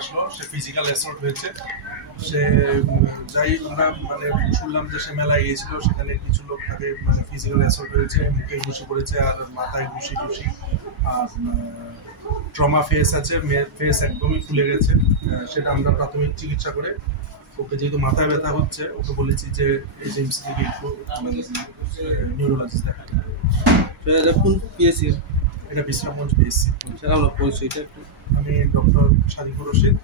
আসলো, সে physical assault হয়েছে। সে যাই আমরা মানে শুনলাম যে সে মেলায় গিয়েছিল, সেখানে কিছু লোক তাকে মানে ফিজিক্যাল অ্যাসল্ট হয়েছে, মুখে ঘুষি পড়েছে আর মাথায় ঘুষি টুষি, আর ট্রমা ফেস আছে, ফেস একদমই ফুলে গেছে। সেটা আমরা প্রাথমিক চিকিৎসা করে ওকে, যেহেতু মাথায় ব্যথা হচ্ছে, ওকে বলেছি যে এজেন্সি থেকে একটু নিউরোলজিস্ট দেখা। কোন পিএসসি? এটা বিশ্রামগঞ্জ পিএসসি। সেটা হলো পরিচয়টা। আমি doctor Sadiqur Rashid,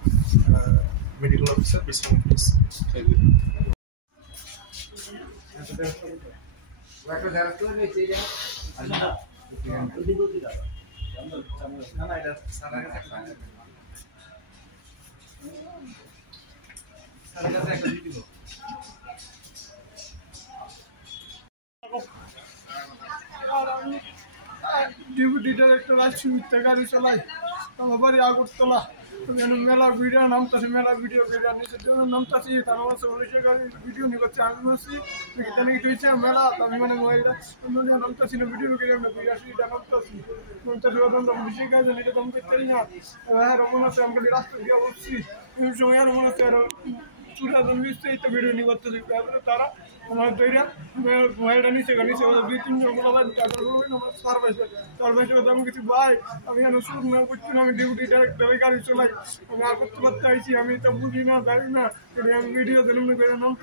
medical officer, Bishramganj PSC. Deputy director আছি, গাড়ি চালাই আমার বাড়ি আগরতলা। মেলা ভিডিও নামতেছে, মেলা ভিডিও নিজের জন্য নামতেছি, তারপর গাড়ি ভিডিও নিয়ে করছে। আমি বলছি কিছু মেলা, আমি মানে নামতেছি না, ভিডিও নামতেছি নামতেছি কাজে নিজে দম করতে না। হ্যাঁ মনে হচ্ছে আমাকে রাস্তা দিয়ে বসছি, সময় আর মনে হচ্ছে আরো চুলা জন্মিচ্ছে, এই তো ভিডিও নিয়ে করতেছি। তারা আমার তৈরি মোবাইলটা নিচে নিচে 2-3 জন আমার সার্ভাইসে আমি কিছু ভাই, আমি কেন শুরু না করছি না, আমি ডিউটি ডাইরেক্টর গাড়ি চলাই, আমি আর করতে পারতে আইছি, আমি তো বুঝি না জানি না, আমি ভিডিও দিলাম নাম